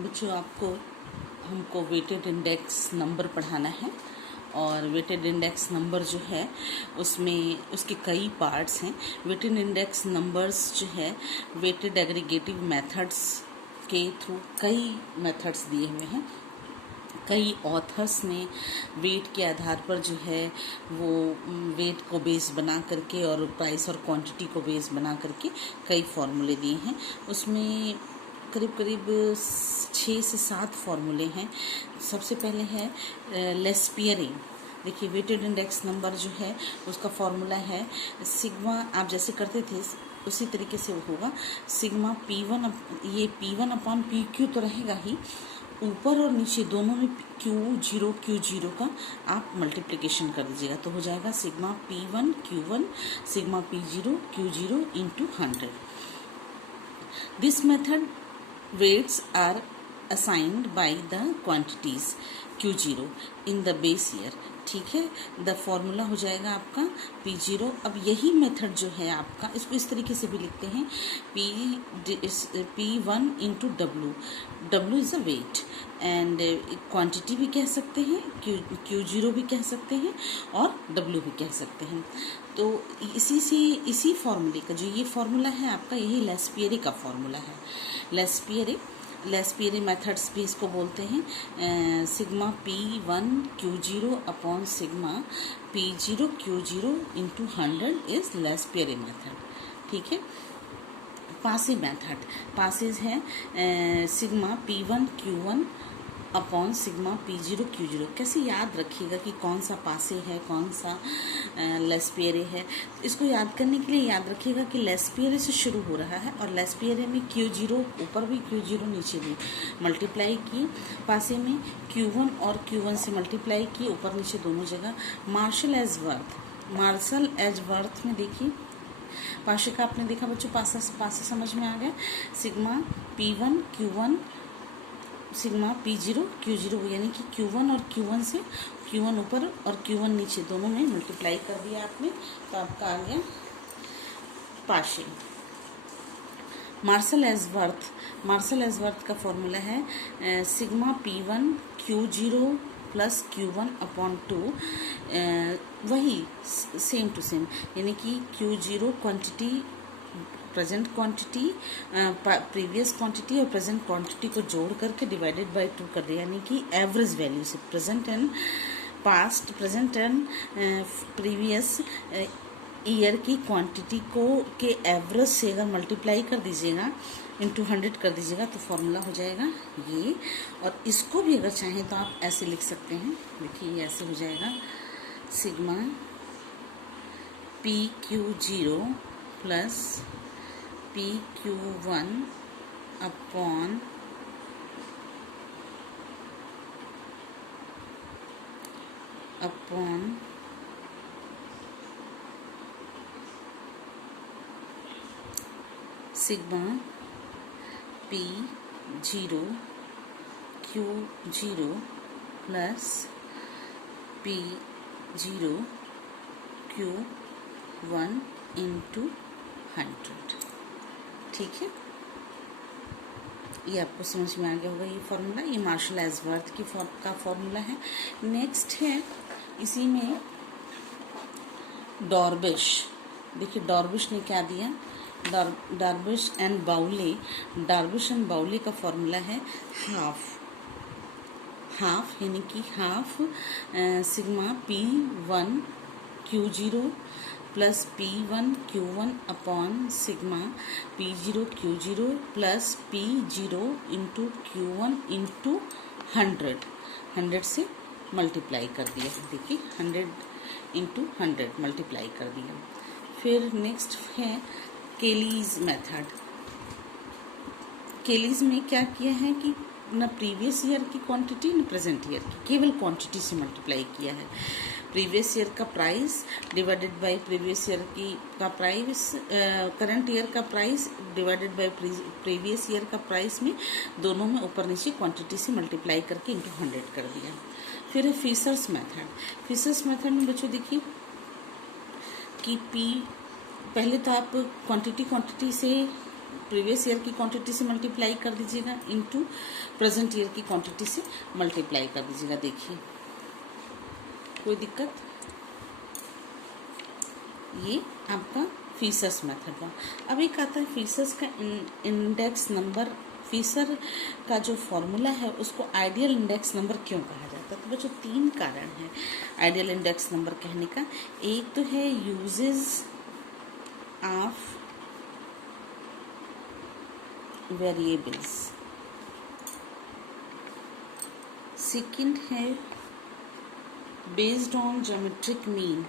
बच्चों आपको हमको वेटेड इंडेक्स नंबर पढ़ाना है। और वेटेड इंडेक्स नंबर जो है उसमें उसके कई पार्ट्स हैं। वेटेड इंडेक्स नंबर्स जो है वेटेड एग्रीगेटिव मेथड्स के थ्रू कई मेथड्स दिए हुए हैं। कई ऑथर्स ने वेट के आधार पर जो है वो वेट को बेस बना करके और प्राइस और क्वांटिटी को बेस बना करके कई फार्मूले दिए हैं। उसमें करीब करीब 6 से 7 फार्मूले हैं। सबसे पहले है लेस्पियरी। देखिए वेटेड इंडेक्स नंबर जो है उसका फॉर्मूला है सिग्मा। आप जैसे करते थे उसी तरीके से वो होगा सिग्मा P1। ये P1 अपॉन PQ तो रहेगा ही, ऊपर और नीचे दोनों में Q0 का आप मल्टीप्लिकेशन कर दीजिएगा तो हो जाएगा sigma P1 Q1 sigma P0 Q0 into 100। This method weights are assigned by the quantities Q0 in the base year। ठीक है, द फॉर्मूला हो जाएगा आपका P0। अब यही मेथड जो है आपका, इसको इस तरीके से भी लिखते हैं P1 into W is a weight and quantity भी कह सकते हैं, Q0 भी कह सकते हैं और W भी कह सकते हैं। तो इसी फॉर्मूले का जो ये फॉर्मूला है आपका, यही लेस्पियरी का फॉर्मूला है। लेस्पियरी मेथड्स भी इसको बोलते हैं। Sigma P1 Q0 upon sigma P0 Q0 into 100 is Laspeyres method. ठीक है। पासेज है sigma P1 Q1 upon sigma P0 Q0। कैसे याद रखिएगा कि कौन सा पासे है कौन सा लेस्पियरे है। इसको याद करने के लिए याद रखिएगा कि लेस्पियरे से शुरू हो रहा है और लेस्पियरे में Q0 ऊपर भी Q0 नीचे भी मल्टीप्लाई की, पासे में Q1 और Q1 से मल्टीप्लाई की ऊपर नीचे दोनों जगह। मार्शल एजवर्थ में देखिए पासे का आपने देखा बच्चों, पासे समझ में आ गया। Sigma P1 Q1 sigma P0 Q0 यानी कि Q1 और Q1 से Q1 ऊपर और Q1 नीचे दोनों में मल्टीप्लाई कर दिया आपने तो आपका आ गया पासे। मार्शल एजवर्थ का फॉर्मूला है sigma P1 Q0 plus Q1 upon 2। वही सेम टू सेम यानी कि Q0 quantity, present quantity, previous quantity और प्रेजेंट क्वांटिटी को जोड़ करके डिवाइडेड बाय 2 कर दिया, यानी कि एवरेज वैल्यू से प्रेजेंट एंड प्रीवियस ईयर की क्वांटिटी को के एवरेज से अगर मल्टीप्लाई कर दीजिएगा इंटू 100 कर दीजिएगा तो फॉर्मूला हो जाएगा ये। और इसको भी अगर चाहें तो आप ऐसे लिख सकते हैं। देखिए ये ऐसे हो जाएगा sigma PQ0 plus PQ1 upon sigma P0 Q0 plus P0 Q1 into 100। ठीक है, ये आपको समझ में आ गया होगा ये फॉर्मूला। ये मार्शल एजवर्थ का फॉर्मूला है। नेक्स्ट है इसी में डॉर्बिश। देखिए डॉर्बिश ने क्या दिया, डार्बिश एंड बाउले का फॉर्मूला है हाफ यानी कि half sigma P1 Q0 plus P1 Q1 upon sigma P0 Q0 plus P0 into Q1 into 100 से मल्टीप्लाई कर दिया। देखिए 100 इंटू 100 मल्टीप्लाई कर दिया। फिर नेक्स्ट है केलीज मेथड। केलीज में क्या किया है कि न प्रीवियस ईयर की क्वांटिटी न प्रेजेंट ईयर की, केवल क्वांटिटी से मल्टीप्लाई किया है। प्रीवियस ईयर का price divided by previous year का प्राइस, करंट ईयर का price divided by previous year का प्राइस में दोनों में ऊपर नीचे क्वांटिटी से मल्टीप्लाई करके इंटू 100 कर दिया। फिर है फिशर्स मेथड में बच्चों देखिए कि पहले तो आप क्वांटिटी से प्रीवियस ईयर की क्वांटिटी से मल्टीप्लाई कर दीजिएगा इनटू प्रेजेंट ईयर की क्वांटिटी से मल्टीप्लाई कर दीजिएगा। देखिए कोई दिक्कत, ये आपका फीसर्स मेथड हुआ। अब एक आता है फीसर्स का इंडेक्स नंबर। फीसर का जो फॉर्मूला है उसको आइडियल इंडेक्स नंबर क्यों कहा जाता है? तो बच्चों 3 कारण हैं आइडियल इंडेक्स नंबर कहने का। एक तो है यूजेस ऑफ वेरिएबल्स, सेकंड है based on geometric mean,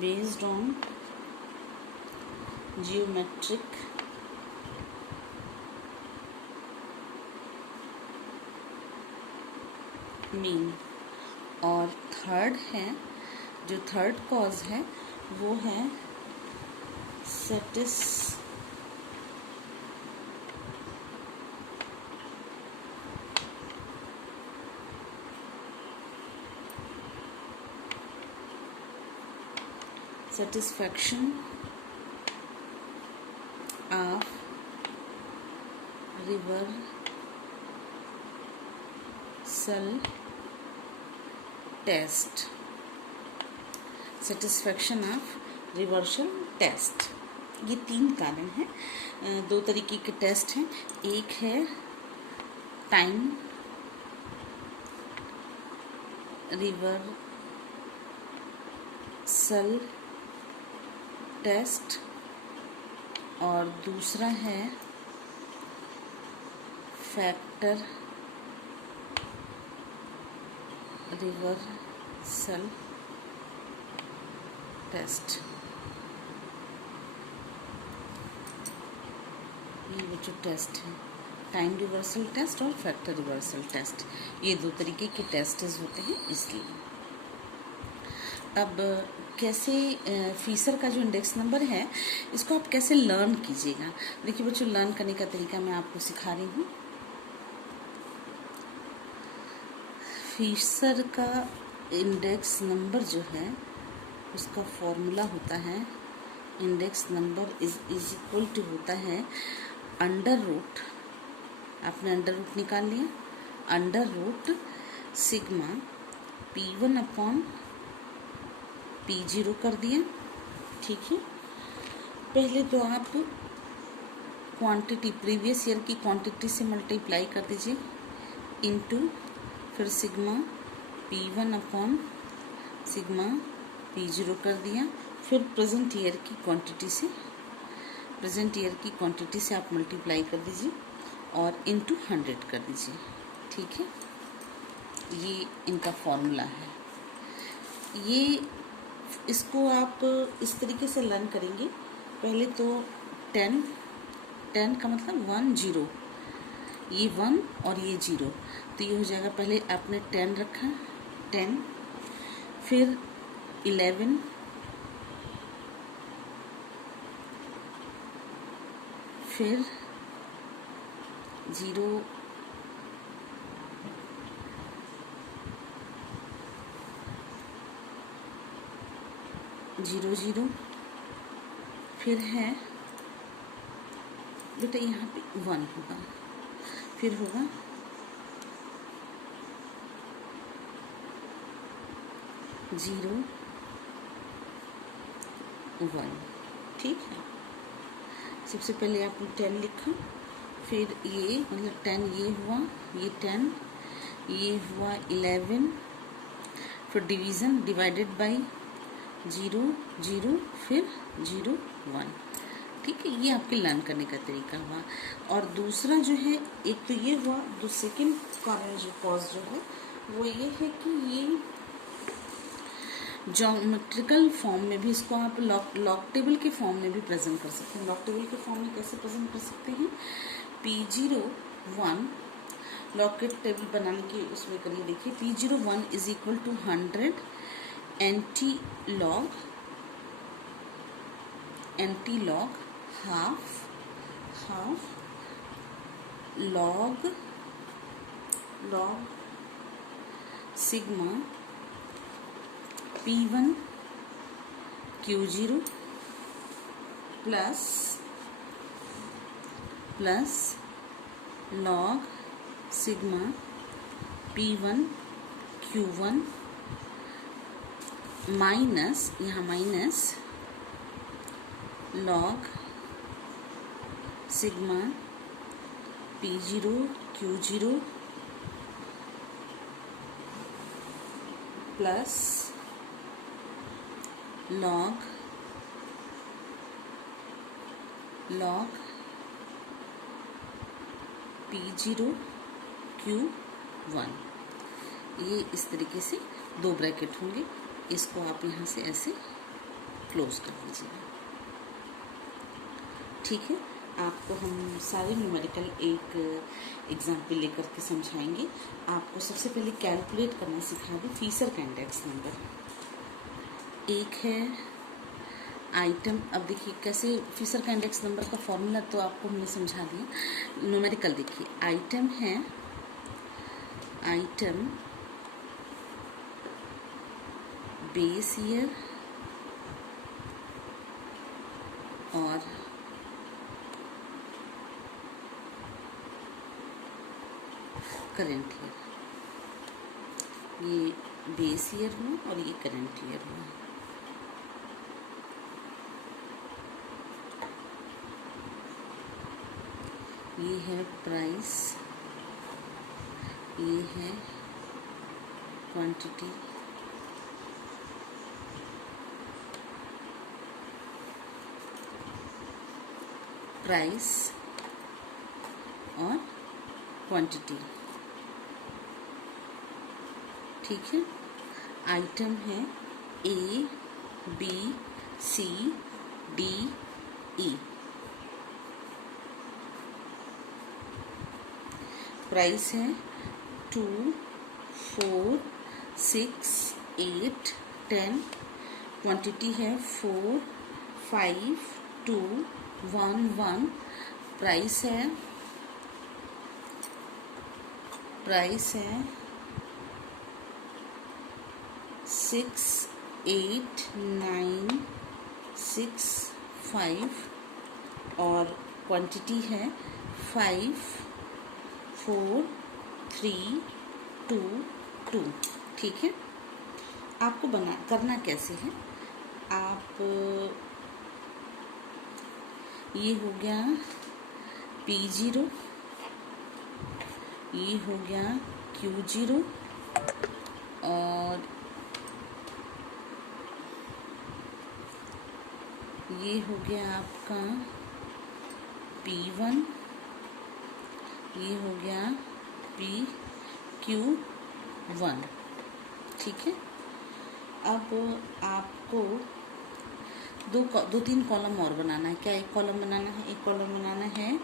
based on geometric mean, और थर्ड है, जो थर्ड कॉज है वो है satisfaction of reversal test, satisfaction of reversal test। ये 3 कारण हैं। 2 तरीके के टेस्ट हैं, एक है टाइम रिवर्सल टेस्ट और दूसरा है फैक्टर रिवर्सल टेस्ट। ये वो जो टेस्ट है टाइम रिवर्सल टेस्ट और फैक्टर रिवर्सल टेस्ट, ये 2 तरीके के टेस्ट होते हैं। इसलिए अब कैसे फीसर का जो इंडेक्स नंबर है इसको आप कैसे लर्न कीजिएगा। देखिए बच्चों, लर्न करने का तरीका मैं आपको सिखा रही हूँ। फीसर का इंडेक्स नंबर जो है उसका फॉर्मूला होता है, index number is equal to होता है अंडर रूट, आपने अंडर रूट निकाल लिया, under root sigma P1 upon P0 कर दिया। ठीक है, पहले तो आप क्वांटिटी प्रीवियस ईयर की क्वांटिटी से मल्टीप्लाई कर दीजिए इनटू फिर sigma P1 upon sigma P0 कर दिया, फिर प्रेजेंट ईयर की क्वांटिटी से आप मल्टीप्लाई कर दीजिए और इनटू 100 कर दीजिए। ठीक है, ये इनका फॉर्मूला है। ये इसको आप इस तरीके से लर्न करेंगे। पहले तो 10 का मतलब 1 0, ये 1 और ये 0, तो ये हो जाएगा। पहले आपने 10 रखा, 10, फिर 11, फिर 0, 0 0, फिर है बेटा यहाँ पे 1 होगा, फिर होगा 0 1। ठीक है, सबसे पहले आपने 10 लिखा, फिर ये मतलब 10 ये हुआ, ये 10, ये हुआ 11, फिर डिवीज़न डिवाइडेड बाय 0 0, फिर 0 1। ठीक है, ये आपके लर्न करने का तरीका हुआ। और दूसरा जो है, एक तो ये हुआ, जो सेकंड कारण जो कॉज जो है वो ये है कि ये ज्योमेट्रिकल फॉर्म में भी इसको आप लॉग टेबल के फॉर्म में भी प्रेजेंट कर सकते हैं। लॉग टेबल के फॉर्म में कैसे प्रेजेंट कर सकते हैं? P01 लॉग टेबल बनाने की उसमें करिए। देखिए P01 is equal to 100 anti log half log sigma P1 Q0 plus log sigma P1 Q1 minus, यहाँ minus log sigma P0 Q0 plus log P0 Q1। ये इस तरीके से दो ब्रैकेट होंगे, इसको आप यहाँ से ऐसे क्लोज कर दीजिएगा। ठीक है, आपको हम सारे न्यूमेरिकल एक एग्जाम्पल लेकर के समझाएंगे। आपको सबसे पहले कैलकुलेट करना सिखा दें फिशर का इंडेक्स नंबर। एक है आइटम, अब देखिए कैसे फिशर का इंडेक्स नंबर का फॉर्मूला तो आपको हमने समझा दिया। न्यूमेरिकल देखिए, आइटम है, आइटम बेस ईयर और करंट ईयर। ये बेस ईयर हुआ और ये करंट ईयर हुआ। ये है प्राइस, ये है क्वांटिटी, प्राइस और क्वांटिटी। ठीक है, आइटम है A B C D E। Price है 2 4 6 8 10। क्वांटिटी है 4 5 2 1 1। प्राइस है 6 8 9 6 5 और क्वांटिटी है 5 4 3 2 2। ठीक है, आपको करना कैसे है, आप ये हो गया P0, ये हो गया Q0 और ये हो गया आपका P1, ये हो गया PQ1। ठीक है, अब आपको दो तीन कॉलम और बनाना है। क्या एक कॉलम बनाना है? एक कॉलम बनाना है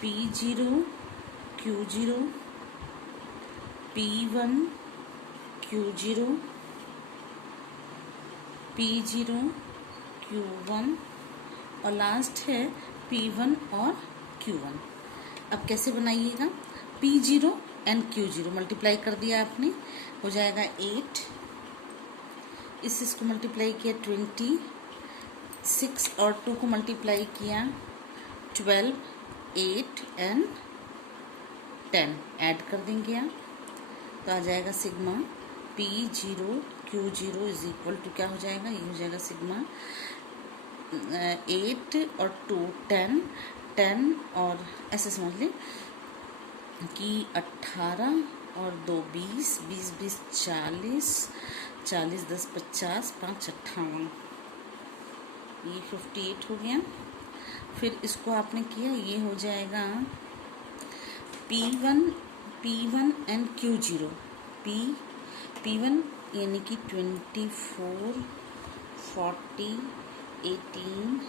P0 Q0 P1 Q0 P0 Q1 और लास्ट है P1 और Q1। अब कैसे बनाइएगा? P0 एंड Q0 मल्टीप्लाई कर दिया आपने, हो जाएगा 8। इसको मल्टीप्लाई किया 20, 6 और 2 को मल्टीप्लाई किया 12, 8 एंड 10 ऐड कर देंगे आप, तो आ जाएगा sigma P0 Q0 is equal to क्या हो जाएगा? ये हो जाएगा सिग्मा 8 और 2 10, 10 और ऐसे समझ लें कि 18 और 2 20, 20 20 40, 40 10 50, 5 58, ये 58 हो गया। फिर इसको आपने किया, ये हो जाएगा P1 एंड Q0। P1 यानी कि 24 40 18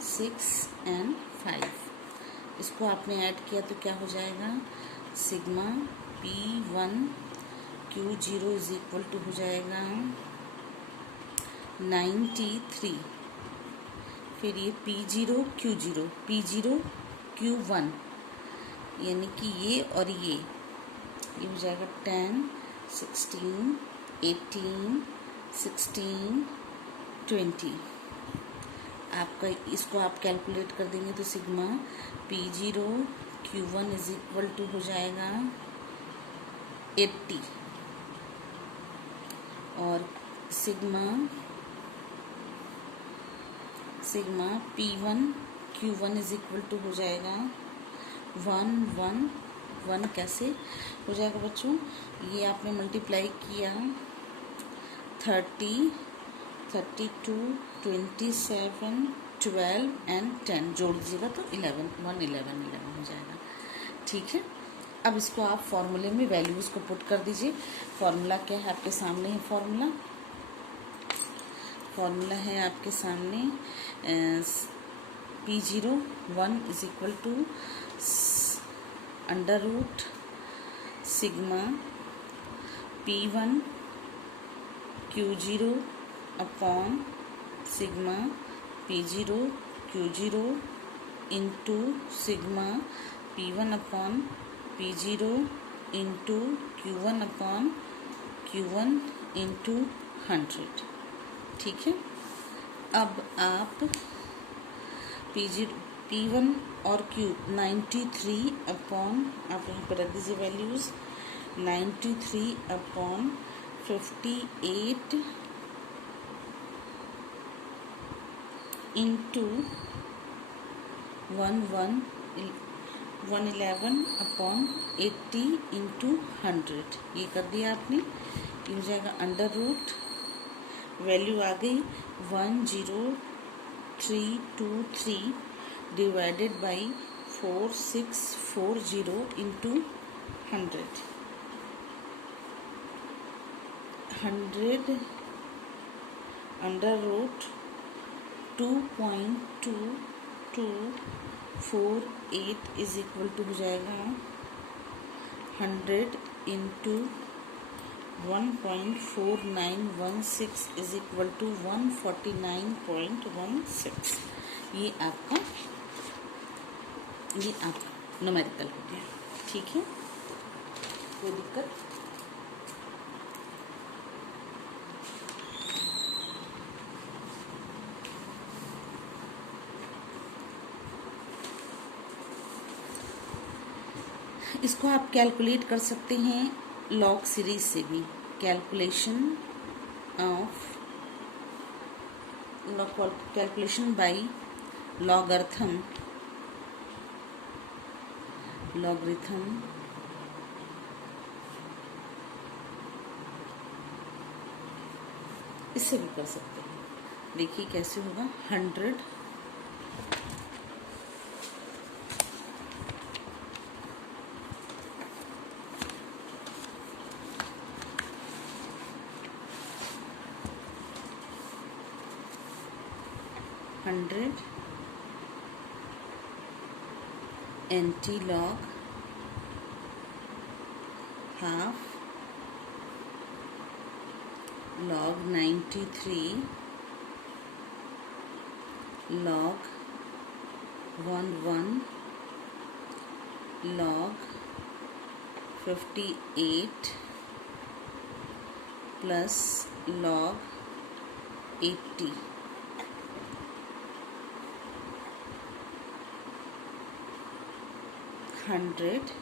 6 एंड 5। इसको आपने ऐड किया तो क्या हो जाएगा? Sigma P1 Q0 is equal to हो जाएगा 93। फिर ये P0 Q1 यानी कि ये और ये हो जाएगा 10 16 18 1620। आपका इसको आप कैलकुलेट कर देंगे तो sigma P0 Q1 is equal to हो जाएगा 80 और sigma P1 Q1 is equal to हो जाएगा 1 कैसे हो जाएगा बच्चों, ये आपने मल्टीप्लाई किया 30 32 27 12 एंड 10 जोड़ दीजिएगा तो 11 हो जाएगा। ठीक है, अब इसको आप फॉर्मूले में वैल्यूज़ को पुट कर दीजिए। फॉर्मूला क्या है आपके सामने है, फॉर्मूला है आपके सामने P0 1 is equal to under root sigma P1 Q0 upon sigma P0 Q0 into sigma P1 upon P0 into Q1 upon Q1 into 100। ठीक है, अब आप P1 और Q 93 अपॉन, आप यहाँ पर रख दीजिए values, 93 upon 58 into 111 upon 80 into 100। ये कर दिया आपने, ये हो जाएगा अंडर रूट, वैल्यू आ गई 10323 divided by 4640 into 100 under root 2.2248 is equal to हो जाएगा 100 इंटू 1.4916 इज इक्वल टू 149.16। ये आपका न्यूमेरिकल हो गया। ठीक है, कोई दिक्कत? इसको आप कैलकुलेट कर सकते हैं लॉग सीरीज से भी, कैलकुलेशन बाय लॉगरिथम इससे भी कर सकते हैं। देखिए कैसे होगा, 100 anti-log half log 93 log 11 log 58 plus log 80 100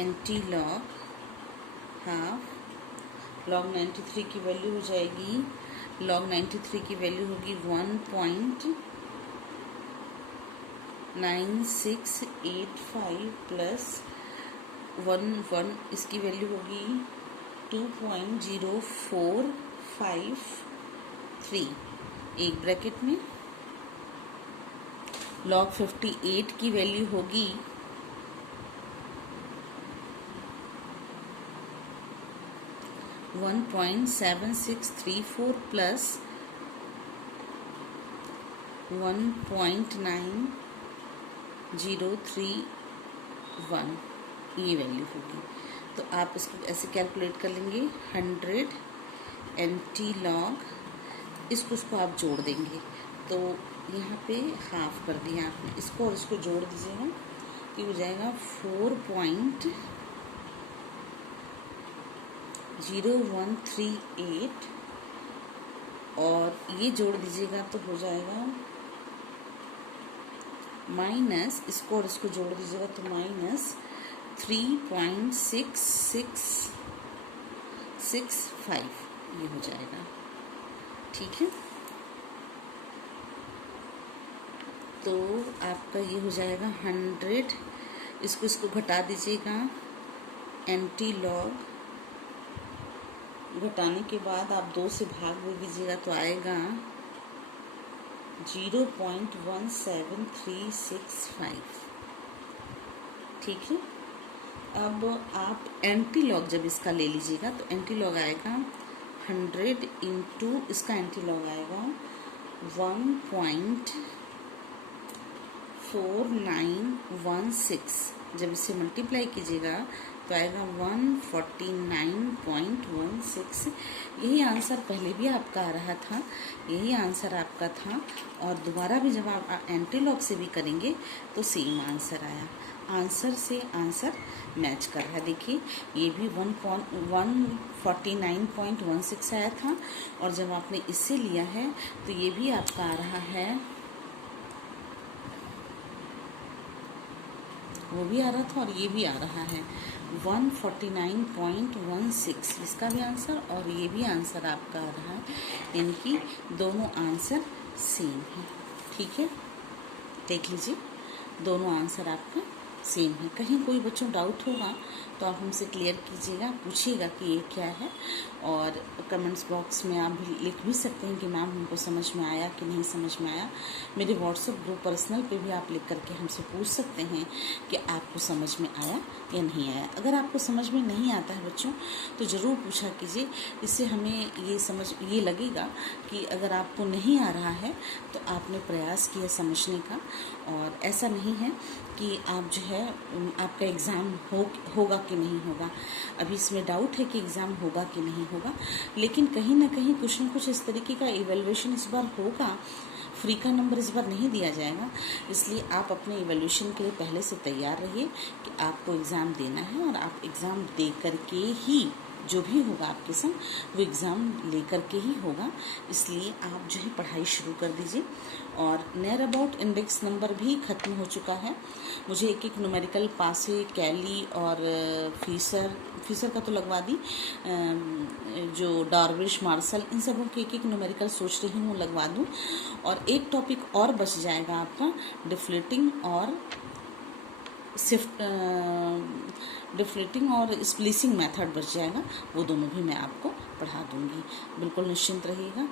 anti-log half log 93 की वैल्यू हो जाएगी, log 93 की वैल्यू होगी 1.9685 प्लस 1 इसकी वैल्यू होगी 2.0453, एक ब्रैकेट में log 58 की वैल्यू होगी 1.7634 प्लस 1.9031, ये वैल्यू होगी। तो आप इसको ऐसे कैलकुलेट कर लेंगे 100 anti-log, इसको आप जोड़ देंगे तो यहाँ पे हाफ कर दिया आपने, इसको और इसको जोड़ दीजिएगा, ये हो जाएगा 4.0138 और ये जोड़ दीजिएगा तो हो जाएगा माइनस, इसको और इसको जोड़ दीजिएगा तो माइनस 3.6665 ये हो जाएगा। ठीक है, तो आपका ये हो जाएगा 100, इसको घटा दीजिएगा, एंटी लॉग घटाने के बाद आप 2 से भाग दे दीजिएगा तो आएगा 0.17365। ठीक है, अब आप एंटी लॉग जब इसका ले लीजिएगा तो एंटी लॉग आएगा 100 इंटू इसका एंटी लॉग आएगा 1.4916। जब इसे मल्टीप्लाई कीजिएगा तो आएगा 149.16। यही आंसर पहले भी आपका आ रहा था, यही आंसर आपका था, और दोबारा भी जब आप एंटी लॉग से भी करेंगे तो सेम आंसर आया। आंसर से आंसर मैच कर रहा है। देखिए ये भी 149.16 आया था, और जब आपने इससे लिया है तो ये भी आपका आ रहा है, वो भी आ रहा था और ये भी आ रहा है 149.16। इसका भी आंसर और ये भी आंसर आपका आ रहा है, यानी कि दोनों आंसर सेम है। ठीक है, देख लीजिए दोनों आंसर आपका सेम है। कहीं कोई बच्चों डाउट होगा तो आप हमसे क्लियर कीजिएगा, पूछिएगा कि ये क्या है, और कमेंट्स बॉक्स में आप भी लिख भी सकते हैं कि मैम हमको समझ में आया कि नहीं समझ में आया। मेरे व्हाट्सएप ग्रुप पर्सनल पे भी आप लिख करके हमसे पूछ सकते हैं कि आपको समझ में आया या नहीं आया। अगर आपको समझ में नहीं आता है बच्चों तो ज़रूर पूछा कीजिए, इससे हमें ये लगेगा कि अगर आपको नहीं आ रहा है तो आपने प्रयास किया समझने का, और ऐसा नहीं है कि आप जो है आपका एग्ज़ाम होगा कि नहीं होगा। अभी इसमें डाउट है कि एग्ज़ाम होगा कि नहीं होगा, लेकिन कहीं ना कहीं कुछ न कुछ इस तरीके का इवैल्यूएशन इस बार होगा। फ्री का नंबर इस बार नहीं दिया जाएगा, इसलिए आप अपने इवैल्यूएशन के लिए पहले से तैयार रहिए कि आपको एग्ज़ाम देना है, और आप एग्ज़ाम दे करके ही जो भी होगा आपके संग वो एग्ज़ाम लेकर के ही होगा। इसलिए आप जो है पढ़ाई शुरू कर दीजिए। और नियर अबाउट इंडेक्स नंबर भी ख़त्म हो चुका है। मुझे एक न्यूमेरिकल पासे, कैली और फीसर का तो लगवा दी, जो डार्विश, मार्शल, इन सबों के एक न्यूमेरिकल सोच रही हूँ लगवा दूँ। और एक टॉपिक और बच जाएगा आपका, डिफ्लेटिंग और स्प्लिसिंग मेथड बच जाएगा, वो दोनों भी मैं आपको पढ़ा दूंगी। बिल्कुल निश्चिंत रहिएगा।